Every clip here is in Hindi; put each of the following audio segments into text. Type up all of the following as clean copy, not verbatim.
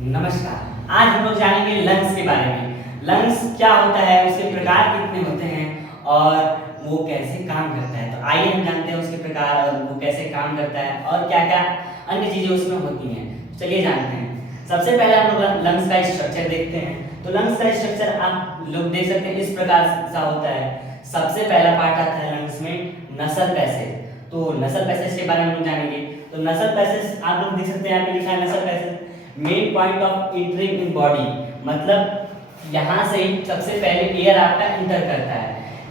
नमस्कार। आज हम लोग जानेंगे लंग्स के बारे में। लंग्स क्या होता है, उसके प्रकार कितने होते हैं और वो कैसे काम करता है। तो आइए हम जानते हैं उसके प्रकार और वो कैसे काम करता है और क्या-क्या अन्य चीजें उसमें होती हैं। चलिए जानते हैं। सबसे पहले हम लोग लंग्स का स्ट्रक्चर देखते हैं। तो लंग्स का स्ट्रक्चर आप लोग देख सकते हैं इस प्रकार सा होता है। सबसे पहला पार्ट आता है लंग्स में नसल पैसेज। तो नसल पैसेज के बारे में हम जानेंगे। तो नसल पैसेज आप लोग देख सकते हैं, यहाँ पे लिखा है नसल passage main point of entering in body. मतलब यहाँ से ही सबसे पहले एयर आपका इंटर करता है।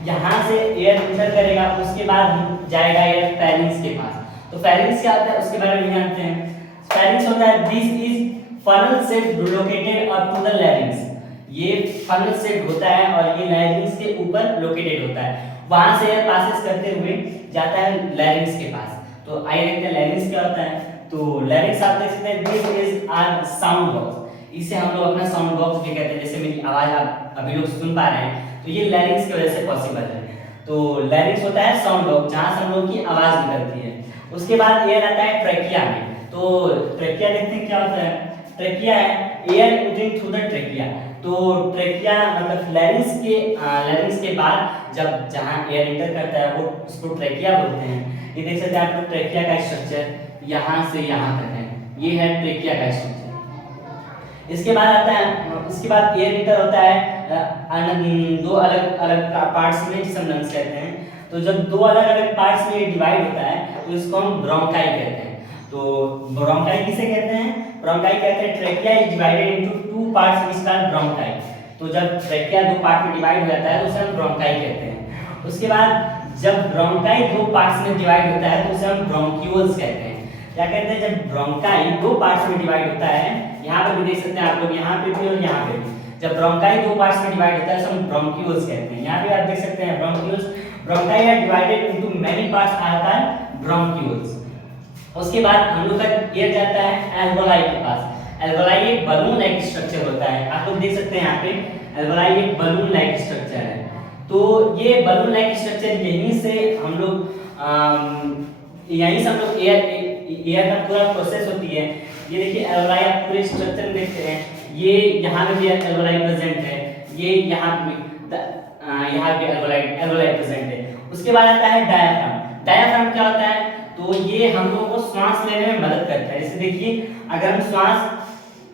यहाँ से एयर इंटर करेगा, उसके बाद जाएगा एयर फेरिंक्स के पास। तो फेरिंक्स क्या होता है उसके बारे में जानते हैं। फेरिंक्स होता है this is funnel shape located up to the larynx. ये फनल शेप होता है और ये लैरिंक्स के ऊपर लोकेटेड होता है। वहां से एयर पासेस करते हुए जाता है लैरिंक्स के पास। तो आइए देखते हैं लैरिंक्स क्या होता है। तो लैरिंक्स आप देख सकते हैं this is our sound box. इसे हम लोग अपना साउंड बॉक्स भी कहते हैं। जैसे मेरी आवाज आप अभी लोग सुन पा रहे हैं, तो ये लैरिंक्स की वजह से पॉसिबल है। तो लैरिंक्स होता है साउंड बॉक्स, जहां से हम लोग की आवाज निकलती है। उसके बाद एयर आता है ट्रेकिया में। तो ट्रेकिया देखते हैं क्या होता है। ट्रेकिया है air entering through the trachea. तो ट्रेकिया मतलब लैरिंक्स के बाद जब जहां एयर एंटर करता है वो उसको ट्रेकिया बोलते हैं। ये देख सकते हैं आप लोग ट्रेकिया का स्ट्रक्चर यहाँ से यहाँ तक है। ये है ट्रेकिया का स्ट्रक्चर। इसके बाद आता है, उसके बाद एयर इंटर होता है दो अलग अलग पार्ट्स में, जिसे हम लंग्स कहते हैं। तो जब दो अलग अलग पार्ट्स में डिवाइड होता है तो इसको हम ब्रोंकाई कहते हैं। तो ब्रोंकाई किसे कहते हैं? ब्रोंकाई कहते हैं trachea is divided into two parts which are bronchi. तो जब ट्रेकिया दो पार्ट में डिवाइड हो जाता है तो उसे हम ब्रोंकाई कहते हैं। उसके बाद जब ब्रोंकाई दो पार्ट्स में डिवाइड होता है तो उसे हम ब्रोंक्यूल्स कहते हैं। क्या कहते हैं? जब ब्रोंकाई दो पार्ट्स में डिवाइड होता है, यहाँ पे भी देख सकते हैं आप लोग, यहाँ पे भी और यहाँ पे भी। जब ब्रोंकाई दो पार्ट्स में डिवाइड होता है तो हम ब्रोंक्यूल्स कहते हैं। यहाँ पे आप देख सकते हैं bronchioles, bronchi are divided into many parts are called bronchioles. उसके बाद हम लोग का एयर जाता है एल्वेओलाई के पास। एल्वेओलाई एक बलून लाइक स्ट्रक्चर होता है। आप लोग देख सकते हैं यहाँ पे एल्वेओलाई एक बलून लाइक स्ट्रक्चर है। तो ये बलून लाइक स्ट्रक्चर यहीं से हम लोग एयर का पूरा प्रोसेस होती है। ये देखिए एल्वेओलाई आप पूरे स्ट्रक्चर में देखते हैं। ये यहाँ पे भी एल्वेओलाई प्रेजेंट है, ये यहाँ पे एल्वेओलाई प्रेजेंट है। उसके बाद आता है डायाफ्राम। डायाफ्राम क्या होता है? तो ये हम लोगों को श्वास लेने में मदद करता है। जैसे देखिए अगर हम श्वास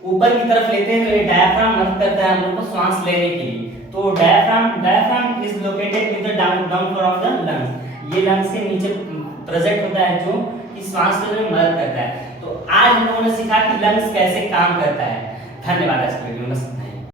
ऊपर की तरफ लेते हैं तो ये डायाफ्राम मदद करता है हम लोग को श्वास लेने के लिए। तो diaphragm is located with the down floor of the lungs. ये लंग्स के नीचे प्रेजेंट होता है जो कि सांस लेने में मदद करता है। तो आज हम लोगों ने सीखा कि लंग्स कैसे काम करता है। धन्यवाद। आज के वीडियो में बस इतना ही।